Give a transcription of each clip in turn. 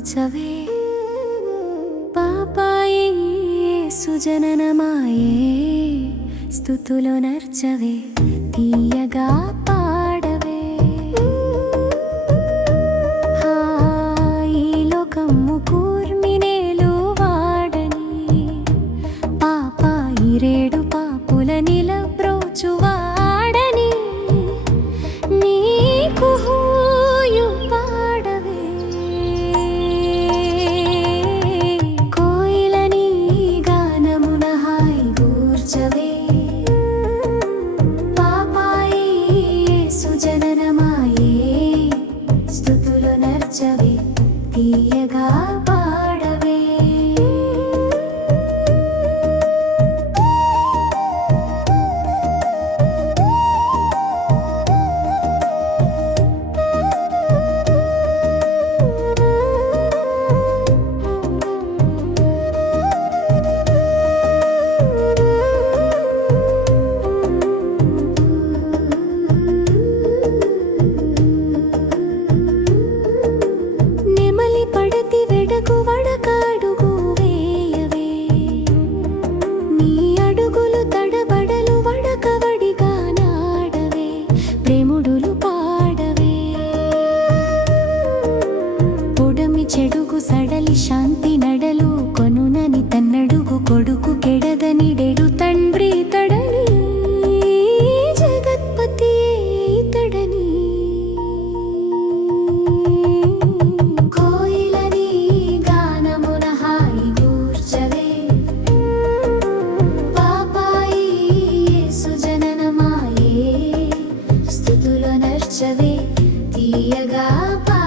మార్చవే పాపాయే సుజననమాయే స్థుతులు నర్చవే తీయగా పాడవే. ఈ లోకమ్ముకు మార్చవే పాపాయే సుజననమాయే స్థుతులు నర్చవే తీయగా పాటలు తీయగా పా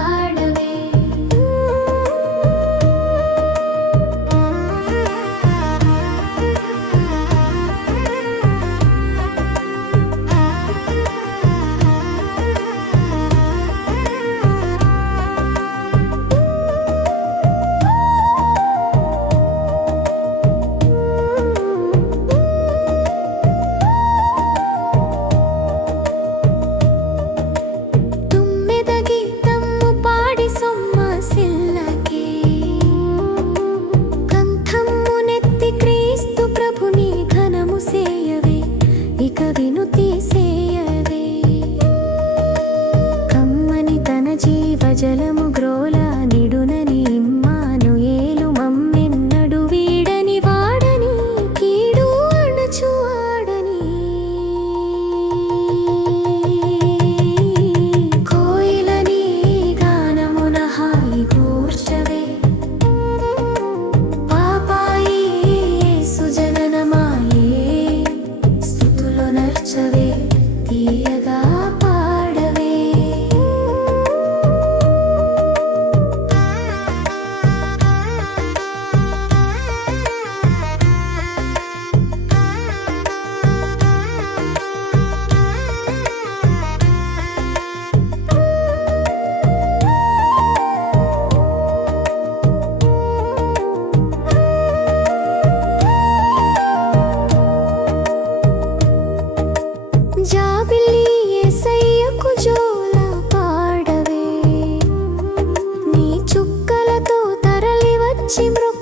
Timbro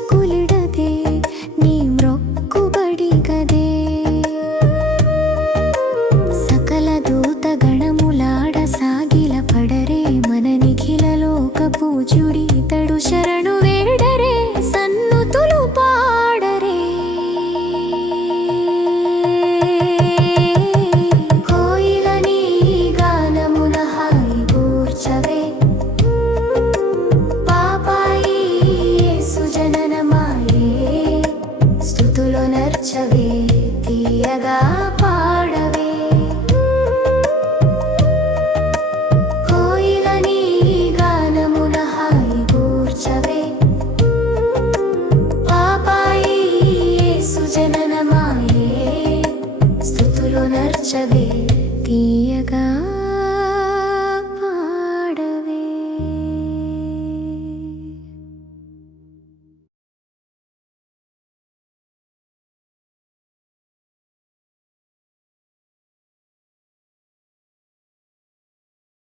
चले तीन